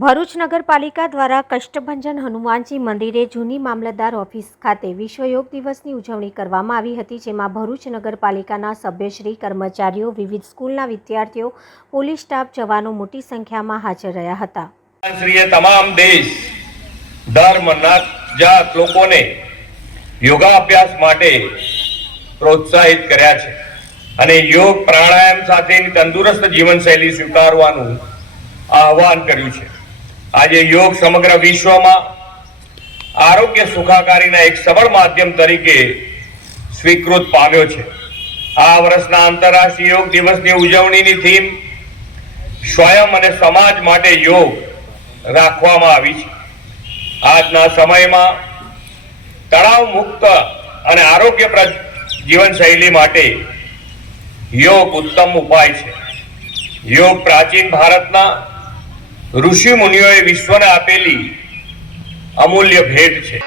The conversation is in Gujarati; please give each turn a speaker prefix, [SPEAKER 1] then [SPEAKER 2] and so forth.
[SPEAKER 1] ભરૂચ નગરપાલિકા દ્વારા કષ્ટભંજન હનુમાનજી મંદિરે જૂની મામલતદાર ઓફિસ ખાતે વિશ્વ દિવસની ઉજવણી કરવામાં આવી હતી, જેમાં ભરૂચ નગરપાલિકાના સભ્યશ્રી કર્મચારીઓ, વિવિધ સ્કૂલના વિદ્યાર્થીઓ, પોલીસ સ્ટાફ, જવાનો મોટી સંખ્યામાં હાજર રહ્યા હતા.
[SPEAKER 2] તમામ દેશ, ધર્મ જાત લોકોને યોગાભ્યાસ માટે પ્રોત્સાહિત કર્યા છે અને યોગ પ્રાણાયામ સાથેની તંદુરસ્ત જીવનશૈલી સ્વીકારવાનું આહવાન કર્યું છે. આજે યોગ સમગ્ર વિશ્વમાં આરોગ્ય સુખાકારીના એક સબળ માધ્યમ તરીકે સ્વીકૃત પામ્યો છે. આ વર્ષના આંતરરાષ્ટ્રીય યોગ દિવસની ઉજવણીની થીમ સ્વયં અને સમાજ માટે યોગ રાખવામાં આવી છે. આજના સમયમાં તણાવ મુક્ત અને આરોગ્યપ્રદ જીવનશૈલી માટે યોગ ઉત્તમ ઉપાય છે. યોગ પ્રાચીન ભારતના ઋષિ મુનિઓએ વિશ્વને આપેલી અમૂલ્ય ભેટ છે.